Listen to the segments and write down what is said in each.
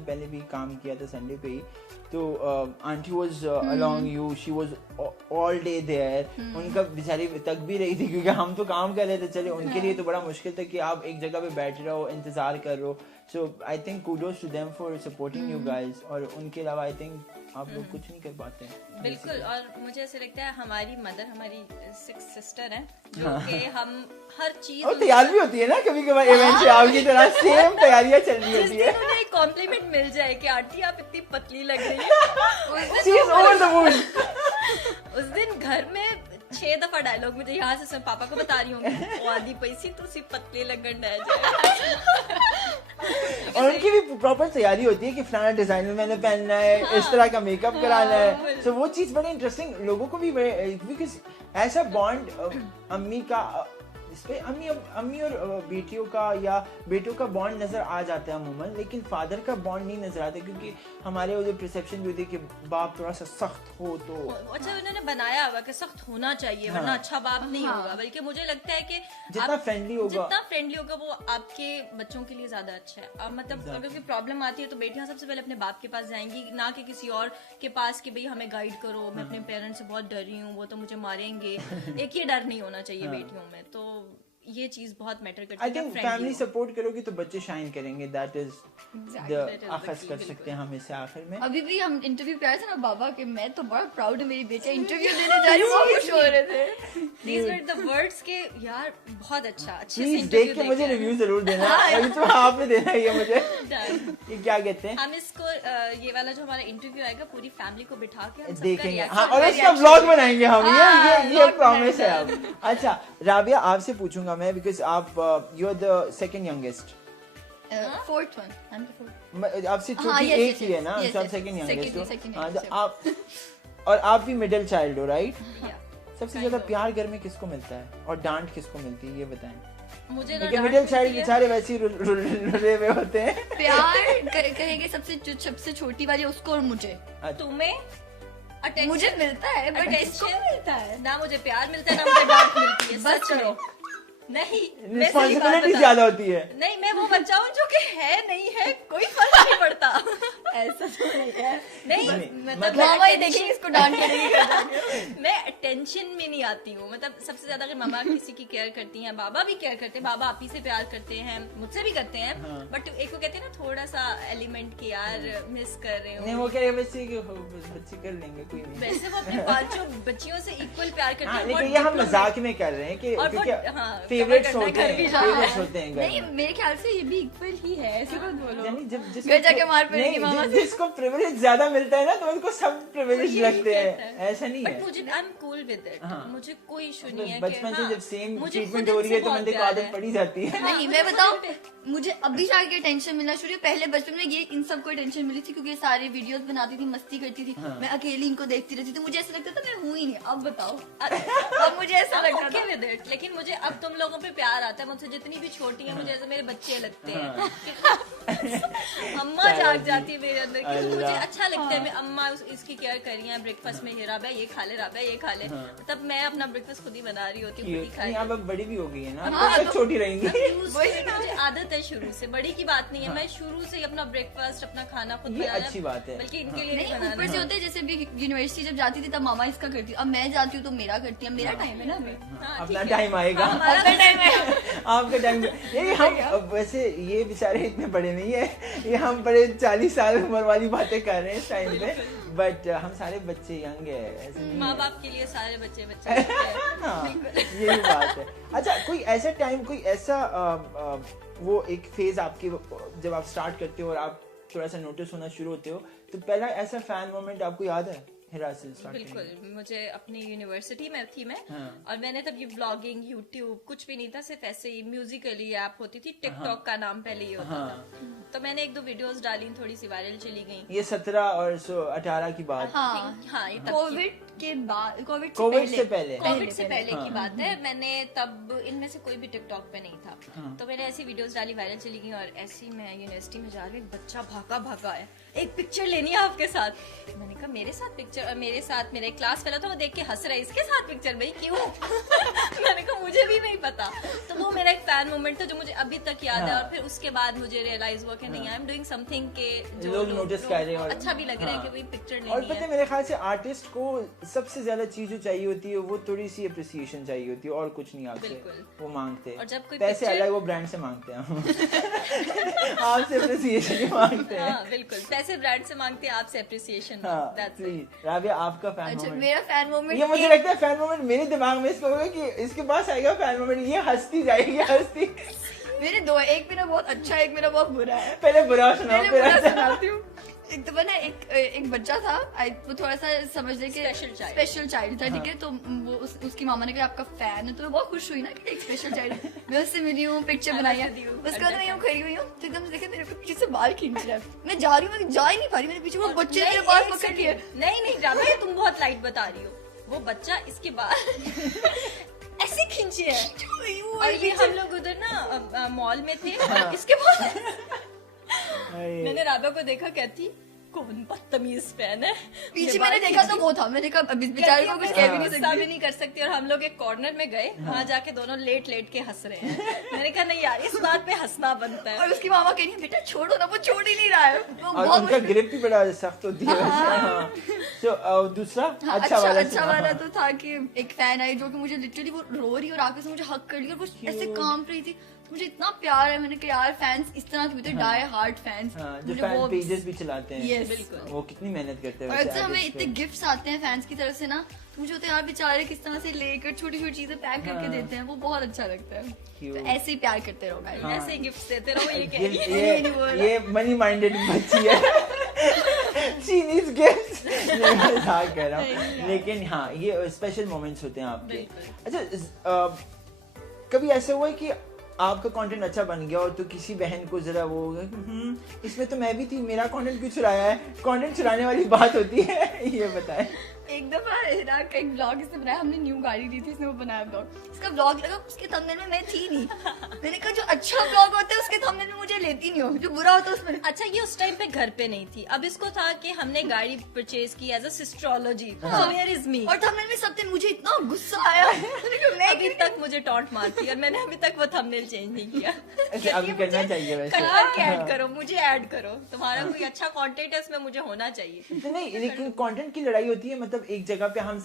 मैंने पहले भी काम किया था संडे पे ही, तो aunty was along you, she was all day there. उनका बेचारी तक भी रही थी क्योंकि हम तो काम कर रहे थे, चले उनके लिए तो बड़ा मुश्किल था कि आप एक जगह पे बैठ रहो, इंतजार कर रहो। So I think kudos to them for supporting you guys. और उनके अलावा आई थिंक आप लोग कुछ नहीं कर पाते हैं बिल्कुल। और मुझे ऐसे लगता है हमारी मदर हमारी 6 सिस्टर हैं जो कि हम हर चीज और तैयार भी होती है ना कभी कभार इवेंट से, आपकी तरह सेम तैयारियां चल रही होती है। उन्हें एक कॉम्प्लीमेंट मिल जाए कि आंटी आप इतनी पतली लग रही है, she is over the moon. उस दिन घर में 6 दफा डायलॉग मुझे यहाँ से सब पापा को बता रही हूँ, आदि पैसी तुसी पतली लगन रह जाए। और उनकी भी प्रॉपर तैयारी होती है कि फलाना डिजाइनर मैंने पहनना है, इस तरह का मेकअप कराना है। सो वो चीज बड़ी इंटरेस्टिंग लोगों को भी, बिकॉज ऐसा बॉन्ड अम्मी का इस पे अम्मी और बेटियों का या बेटों का बॉन्ड नजर आ जाता है अमूमन, लेकिन फादर का बॉन्ड नहीं नजर आता क्योंकि हमारे वो जो परसेप्शन जो थी कि बाप थोड़ा सा सख्त हो तो अच्छा उन्होंने बनाया हुआ कि सख्त होना चाहिए वरना अच्छा बाप नहीं होगा। बल्कि मुझे लगता है कि जितना फ्रेंडली होगा वो आपके बच्चों के लिए ज्यादा अच्छा है। अब मतलब अगर कोई प्रॉब्लम आती है तो बेटियां सबसे पहले अपने बाप के पास जाएंगी, ना कि किसी और के पास कि भाई हमें गाइड करो, मैं अपने पेरेंट्स से बहुत डर रही हूँ, वो तो मुझे मारेंगे। एक ही डर नहीं होना चाहिए बेटियों में, तो ये चीज बहुत मैटर करती है। आई थिंक फैमिली सपोर्ट करोगी तो बच्चे शाइन करेंगे, दैट इज द आखिर कर सकते हैं हम इससे आखिर में। अभी भी हम इंटरव्यू पे आए थे ना बाबा के, मैं तो बड़ा प्राउड है मेरी बेटी इंटरव्यू देने जा रही हूँ, खुश हो रहे थे। These were the words के यार बहुत अच्छा, अच्छे से प्लीज इंटरव्यू देख के मुझे रिव्यू जरूर देना। अभी तो आपने देना है ये मुझे, ये क्या कहते हैं, हम इसको ये वाला जो हमारा इंटरव्यू आएगा पूरी फैमिली को बिठा के हम देखेंगे। हाँ, और इसका व्लॉग बनाएंगे हम, ये प्रॉमिस है अब। अच्छा राबिया आपसे पूछूंगा मैं, बिकॉज आप you are the second youngest, fourth one, I am the fourth. आपसे छोटी एक ही है ना, सब सेकंड यंगेस्ट हो। आप और आप भी मिडिल चाइल्ड हो, राइट? सबसे ज्यादा प्यार घर में किसको मिलता है और डांट किसको मिलती है, ये बताएं मुझे। मिडिल चाइल्ड बेचारे वैसे ही रुले हुए होते हैं। प्यार कहेंगे सबसे छोटी वाली उसको और मुझे। तुम्हें मुझे मिलता है बट इसको मिलता है ना, मुझे प्यार मिलता है ना मुझे डांट मिलती है। सच करो नहीं, रिस्पॉन्सिबिलिटी ज्यादा होती है। नहीं, मैं वो बच्चा हूँ जो कि है नहीं है कोई फर्क नहीं पड़ता। ऐसा तो नहीं है। नहीं मतलब मामा ही देखेंगे इसको डांट करेंगे। मैं अटेंशन में नहीं आती हूँ। मतलब सबसे ज्यादा अगर मामा किसी की केयर करती हैं, बाबा भी केयर करते हैं, बाबा आप ही से प्यार करते हैं, मुझसे भी करते हैं। बट एक को कहते हैं ना थोड़ा सा एलिमेंट की यार मिस कर रहे हो। नहीं वो कह रहे बच्चे कर लेंगे, कोई नहीं। वैसे वो अपने 5 बच्चियों से इक्वल प्यार करते हैं। लेकिन ये हम मजाक में कर रहे हैं कि फेवरेट्स होते हैं। नहीं मेरे ख्याल से ये भी इक्वल ही है, ऐसे मत बोलो। यानी जब घर जाके मार पड़ेगी मामा से। जिसको प्रिविलेज ज्यादा मिलता है ना तो उनको सब प्रिविलेज लगते हैं, ऐसा नहीं है। बट मुझे I am cool with it, मुझे कोई इशू नहीं है। बचपन से जब सेम ट्रीटमेंट हो रही है तो बंदे को आदत पड़ी जाती है। नहीं मैं बताऊं, मुझे अभी जाके टेंशन मिलना शुरू हुई। पहले बचपन में ये इन सबको टेंशन मिली थी क्योंकि सारे वीडियोस बनाती थी, मस्ती करती थी, मैं अकेली इनको देखती रहती थी, मुझे ऐसा लगता था मैं हूँ ही नहीं। अब बताओ अब मुझे ऐसा लगता था विद इट। लेकिन मुझे अब तुम लोगों पे प्यार आता है, मुझसे जितनी भी छोटी है मुझे ऐसे मेरे बच्चे लगते हैं। अम्मा जाग जाती है मेरे अंदर कि मुझे अच्छा लगता है। मैं अम्मा इसकी केयर कर रही है, ब्रेकफास्ट में राबिया ये खा ले, राबिया ये खा ले, तब मैं अपना ब्रेकफास्ट खुद ही बना रही होती हूँ, खुद ही खाई। अब बड़ी भी हो गई है ना, तो छोटी रहेंगी। मुझे आदत है शुरू से, बड़ी की बात नहीं है। मैं शुरू से अपना ब्रेकफास्ट अपना खाना खुद बनाना, अच्छी बात है। बल्कि इनके लिए नहीं ऊपर से होते जैसे भी यूनिवर्सिटी जब जाती थी तब मामा इसका करती, अब मैं जाती हूँ तो मेरा करती है। मेरा टाइम है ना, अपना टाइम आएगा, अपना टाइम है, आपका टाइम। ये हम वैसे ये बेचारे इतने बड़े नहीं है, ये हम बड़े 40 साल उम्र वाली बातें कर रहे हैं इस टाइम पे, बट हम सारे बच्चे यंग है, ऐसे नहीं। माँ बाप के लिए सारे बच्चे हाँ यही बात है। अच्छा कोई ऐसा टाइम, कोई ऐसा वो एक फेज आपकी जब आप स्टार्ट करते हो और आप थोड़ा सा नोटिस होना शुरू होते हो, तो पहला ऐसा फैन मोमेंट आपको याद है? बिल्कुल, मुझे अपनी यूनिवर्सिटी में थी मैं, और मैंने तब ये ब्लॉगिंग, यूट्यूब कुछ भी नहीं था, सिर्फ ऐसे ही म्यूजिकली ऐप होती थी, टिकटॉक का नाम पहले ही होता था। तो मैंने 1-2 वीडियोस डाली, थोड़ी सी वायरल चली गई। ये 17 और 18 की बात। हाँ ये कोविड के बाद, कोविड से पहले की बात है। मैंने तब इनमें से कोई भी टिकटॉक पे नहीं था, तो मैंने ऐसी वीडियोस डाली, वायरल चली गई। और ऐसी मैं यूनिवर्सिटी में जा रही हूँ, एक बच्चा भागा है, एक पिक्चर लेनी है आपके साथ। मैंने कहा मेरे साथ पिक्चर, और मेरे साथ मेरा एक क्लास फेलो था, वो देख के हंस रहा है, इसके साथ पिक्चर भाई क्यों? मैंने कहा मुझे भी नहीं पता। तो वो मेरा एक फैन मोमेंट था जो मुझे अभी तक याद है। और फिर उसके बाद मुझे रियलाइज हुआ कि नहीं, आई एम डूइंग समथिंग के जो लोग नोटिस कर रहे हैं और अच्छा भी लग रहा है कि भाई पिक्चर और लेनी पता है है। मेरे ख्याल से आर्टिस्ट को सबसे ज्यादा चीज जो चाहिए होती है वो थोड़ी सी अप्रिसिएशन चाहिए होती है, और कुछ नहीं आपसे बिल्कुल। वो मांगते हैं। और जब कोई पैसे picture- अलग वो ब्रांड से मांगते हैं आपसे अप्रिसिएशन ही मांगते हैं। हाँ बिल्कुल, पैसे ब्रांड से मांगते हैं, आपसे अप्रिसिएशन। हाँ That's it. प्लीज राबिया आपका फैन अच्छा मोमेंट। मेरा फैन मोमेंट ये मुझे लगता है फैन मोमेंट मेरे दिमाग में इसका होगा कि इसके पास आएगा फैन मोमेंट, ये हंसती जाएगी हंसती। मेरे दो, एक मेरा बहुत अच्छा है, एक मेरा बहुत बुरा है। पहले बुरा सुनाओ पहले फिर बुरा अच्छा। सुनाती हूँ। एक तो ना एक बच्चा था, वो थोड़ा सा समझ ले कि स्पेशल चाइल्ड था, ठीक है। तो वो उसकी मामा ने कहा आपका फैन है, तो मैं बहुत खुश हुई ना कि एक स्पेशल चाइल्ड। मैं उससे मिली हूँ, पिक्चर बनाई है। उसके बाद मैं यूँ खड़ी हुई हूँ, तो एकदम से देखे मेरे को पीछे से बाल खींच रहा है। मैं जा रही हूँ, मैं जा ही नहीं पा रही, मेरे पीछे वो बच्चे मेरे बाल पकड़ लिए। नहीं राबिया, तुम बहुत लाइट बता रही हो। वो बच्चा इसके बाल ऐसे खींचे है। और ये हम लोग उधर ना मॉल में थे, इसके बाद मैंने राबिया को देखा, कहती कौन बदतमीज फैन है। पीछे मैंने देखा तो वो था, मैंने देखा अभी बेचारे को कुछ कह भी नहीं गुस्सा भी नहीं कर सकती। और हम लोग एक कॉर्नर में गए, वहाँ जाके दोनों लेट के हंस रहे हैं। मैंने कहा नहीं यार, इस बात पे हंसना बनता है। और उसकी मामा कह रही है बेटा छोड़ो ना, वो छोड़ ही नहीं रहा है। वो और बहुत उनका ग्रिप भी बड़ा सख्त होती है वैसे। तो दूसरा अच्छा वाला तो था कि एक फैन आई जो कि मुझे लिटरली वो रो रही और आके से मुझे हक कर लिया और वो ऐसे कांप रही थी। मुझे इतना प्यार है, मैंने कहा यार फैंस इस तरह के होते हैं, डाई हार्ड फैंस जो फैन पेजेस भी चलाते हैं। Yes. बिल्कुल। वो कितनी मेहनत करते हैं और वैसे अक्सर हमें artist इतने पे। गिफ्ट्स आते हैं फैंस की तरफ से ना, तो मुझे होता है यार बेचारे किस तरह से लेकर छोटी छोटी चीजें पैक करके देते हैं, वो बहुत अच्छा लगता है। तो ऐसे ही प्यार करते रहो गाइस। ऐसे ही गिफ्ट देते रहो, ये कह रही है। ये मनी माइंडेड बच्ची है। She needs gifts। नहीं, मैं मजाक कर रहा हूँ, लेकिन हाँ ये स्पेशल मोमेंट्स होते हैं आपके। अच्छा कभी ऐसा हुआ है कि आपका कंटेंट अच्छा बन गया और तो किसी बहन को जरा वो होगा कि इसमें तो मैं भी थी, मेरा कंटेंट क्यों चुराया है? कंटेंट चुराने वाली बात होती है, ये बताएं। एक दफा हिरा का एक ब्लॉग इसने बनाया, हमने न्यू गाड़ी ली थी, इसने वो बनाया ब्लॉग। इसका ब्लॉग लगा, उसके थंबनेल में मैं थी नहीं। मैंने कहा जो अच्छा ब्लॉग होता है उसके थंबनेल में मुझे लेती नहीं हो, जो बुरा होता है उसमें। अच्छा ये उस टाइम पे घर पे नहीं थी, अब इसको था कि हमने गाड़ी परचेज की एज अ सिस्ट्रोलॉजी, सो हियर इज मी। और थंबनेल में सब दिन मुझे इतना गुस्सा आया। मैं अभी तक मुझे टॉन्ट मारती है और मैंने अभी तक वो थंबनेल चेंज नहीं किया। ऐसे अभी करना चाहिए वैसे। कट करके ऐड करो, मुझे ऐड करो, तुम्हारा कोई अच्छा कंटेंट है उसमें मुझे होना चाहिए। तो नहीं, लेकिन कंटेंट की लड़ाई होती है, मतलब एक जगह पे हम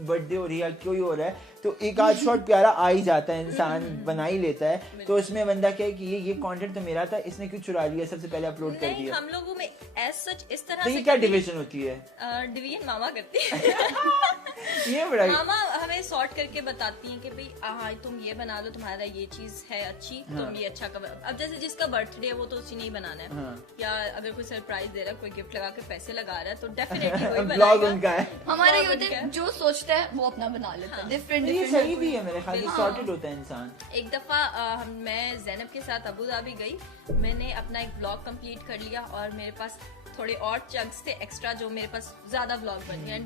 बर्थडे हो रही है, कोई हो रहा है, तो एक आध शॉट प्यारा आ ही जाता है, इंसान बना ही लेता है। तो उसमें बंदा क्या है कि ये कंटेंट तो मेरा था, इसने क्यों चुरा लिया, सबसे पहले अपलोड कर नहीं, दिया। हम लोगों में एज सच इस तरह तो से ये क्या डिवीजन होती है? डिवीजन मामा करती है। ये बड़ा मामा हमें सॉर्ट करके बताती हैं कि भाई हाँ तुम ये बना लो, तुम्हारा ये चीज है अच्छी, तुम ये अच्छा कवर। अब जैसे जिसका बर्थडे है वो तो उसी ने ही बनाना है, या अगर कोई सरप्राइज दे रहा है, कोई गिफ्ट लगा के पैसे लगा रहा है, तो डेफिनेटली वही ब्लॉग बनाएगा। उनका है। हमारा ये Vlog होता उनका है है। जो सोचता है वो अपना बना लेता है, डिफरेंट ये सही भी है, मेरे ख्याल से हाँ। सॉर्टेड होता है इंसान। एक दफा मैं जैनब के साथ अबू धाबी गई, मैंने अपना एक ब्लॉग कंप्लीट कर लिया और मेरे पास थोड़े और चंक्स थे एक्स्ट्रा जो मेरे पास ज्यादा ब्लॉग बन गए।